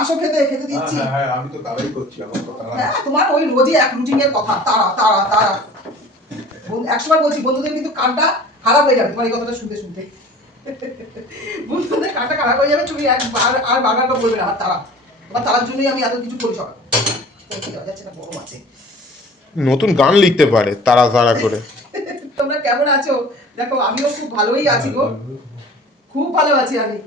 আসো খেতে খেতে দিচ্ছি। হ্যাঁ আমি তো তাড়াই করছি এখন তো তাড়া। হ্যাঁ তোমার ওই রোজই এক রুটিন এর কথা, তাড়া তাড়া তাড়া। একসময় বলছি বন্ধুদের কিন্তু কানটা খারাপ হয়ে যাবে তোমার এই কথাটা শুনতে শুনতে। বন্ধুদের কানটা খারাপ হয়ে যাবে, তুমি আর বারবার বলবে না আমার তাড়া। তোমার তাড়ার জন্যই আমি এত কিছু করি সকাল। যাচ্ছে না, গরম আছে। নতুন গান লিখতে পারে তারা তারা করে। তোমরা কেমন আছো? দেখো আমিও খুব ভালোই আছি গো, খুব ভালো আছি আমি।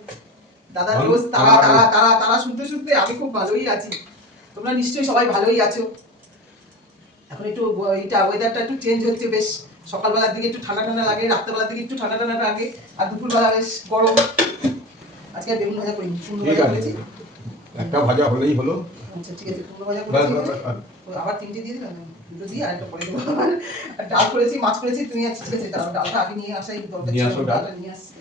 দাদা রোজ তারা তারা তারা তারা শুনতে শুনতে আমি খুব ভালোই আছি। তোমরা নিশ্চয়ই সবাই ভালোই আছো। এখন একটু এটা ওয়েদারটা একটু চেঞ্জ হচ্ছে, বেশ সকালবেলার দিকে একটু ঠান্ডা ঠান্ডা লাগে, রাত্রেবেলার দিকে একটু ঠান্ডা ঠান্ডা লাগে, আর দুপুরবেলা বেশ গরম। আজকে বেগুন ভাজা করি, সুন্দর ভাজা করেছি। একটা ভাজা হলেই হলো। আচ্ছা ঠিক আছে, সুন্দর ভাজা করেছি। আবার তিনটে দিয়ে দিলাম, দুটো দিয়ে আরেকটা পরে দেবো। আর ডাল করেছি, মাছ করেছি। তুমি ঠিক আছে, ডালটা আগে নিয়ে আসাই দরকার ছিল, ডালটা নিয়ে আসছি।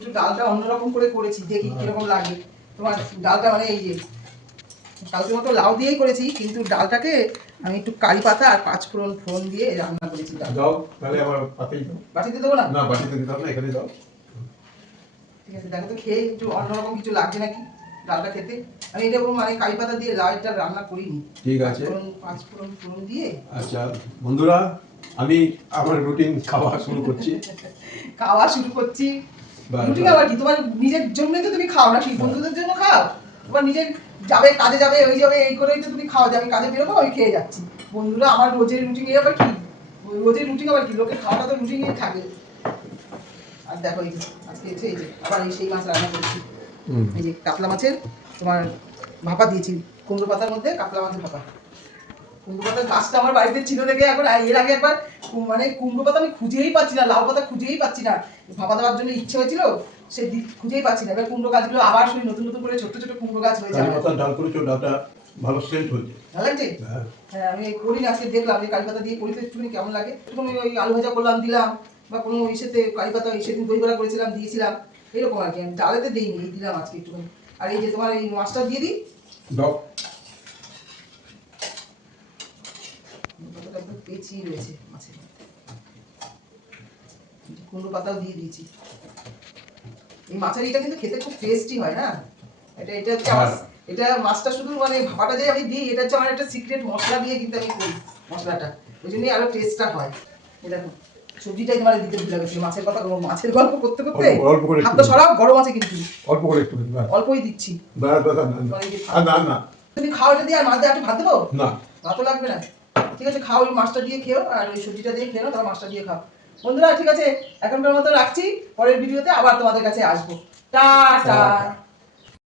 একটু ডালটা অন্যরকম করে করেছি, দেখি কিরকম লাগে তোমার ডালটা। মানে এই যে কালকে মতো লাউ দিয়েই করেছি, কিন্তু ডালটাকে আমি একটু কারি পাতা আর পাঁচফোড়ন ফোড়ন দিয়ে রান্না করেছি। দাও তাহলে আমার পাতেই দাও। বাটিতে দেবো না? না বাটিতে দিতে হবে না, এখানে দাও। ঠিক আছে, দেখো তো খেয়ে একটু অন্যরকম কিছু লাগছে নাকি ডালটা খেতে। আমি এটা মানে কারি পাতা দিয়ে লাউটা রান্না করিনি। ঠিক আছে, পাঁচফোড়ন ফোড়ন দিয়ে। আচ্ছা বন্ধুরা, আমি আমার রুটিন খাওয়া শুরু করছি। খাওয়া শুরু করছি। রুটিন আবার কি, তোমার নিজের জন্যই তো তুমি খাও নাকি বন্ধুদের জন্য খাও? তোমার নিজের যাবে কাজে যাবে ওই যাবে এই করেই তো তুমি খাও, যে আমি কাজে বেরোবো আমি খেয়ে যাচ্ছি। বন্ধুরা আমার রোজের রুটিন আবার কি, রোজের রুটিন আবার কি, লোকের খাওয়াটা তো রুটিনই থাকে। আর দেখো এই যে আজকে এসে এই যে আবার এই সেই মাছ রান্না করছি। এই যে কাতলা মাছের তোমার ভাপা দিয়েছি, কুমড়ো পাতার মধ্যে কাতলা মাছের ভাপা। কুমড়ো পাতার গাছটা আমার বাড়িতে ছিল দেখে এখন এর আগে একবার মানে কুমড়ো পাতা আমি খুঁজেই পাচ্ছি না, লাউ পাতা খুঁজেই পাচ্ছি না। ভাপা দেওয়ার জন্য ইচ্ছে হয়েছিল, সে খুঁজেই পাচ্ছি না। এবার কুমড়ো গাছগুলো আবার শুনি নতুন নতুন করে ছোট ছোট কুমড়ো গাছ হয়ে কারি যায়। পাতা ডাল করেছো, ডালটা ভালো সেন্ট হচ্ছে। ভালো লাগছে? হ্যাঁ আমি করি না, আজকে দেখলাম যে কারি পাতা দিয়ে করি তো একটুখানি কেমন লাগে। একটুখানি ওই আলু ভাজা করলাম দিলাম, বা কোনো ইসেতে কারি পাতা সেদিন দই বড়া করেছিলাম দিয়েছিলাম, এরকম আর কি। আমি ডালেতে দিইনি, এই দিলাম আজকে একটুখানি। আর এই যে তোমার এই মাছটা দিয়ে দিই, দাও। পাতাটা একদম পেঁচিয়ে রয়েছে মাছের, কুমড়ো পাতাও দিয়ে দিয়েছি। এই মাছের এটা কিন্তু খেতে খুব টেস্টি হয় না। এটা এটা হচ্ছে এটা মাছটা শুধু মানে ভাপাটা যে আমি দিই, এটা হচ্ছে আমার একটা সিক্রেট মশলা দিয়ে কিন্তু আমি করি মশলাটা, ওই জন্যই আরো টেস্টটা হয়। এই দেখো সবজিটাই তোমার দিতে ভুলে গেছি, মাছের কথা মাছের গল্প করতে করতে অল্প করে হাতটা সরাও, গরম আছে কিন্তু অল্প করে একটু অল্পই দিচ্ছি। না তুমি খাও এটা দিয়ে, আর মাছ দিয়ে একটু ভাত দেবো না, ভাতও লাগবে না। ঠিক আছে খাও, ওই মাছটা দিয়ে খেও আর ওই সবজিটা দিয়ে খেও, তারপর মাছটা দিয়ে খাও। বন্ধুরা ঠিক আছে, এখনকার মতো রাখছি, পরের ভিডিওতে আবার তোমাদের কাছে আসবো। টাটা।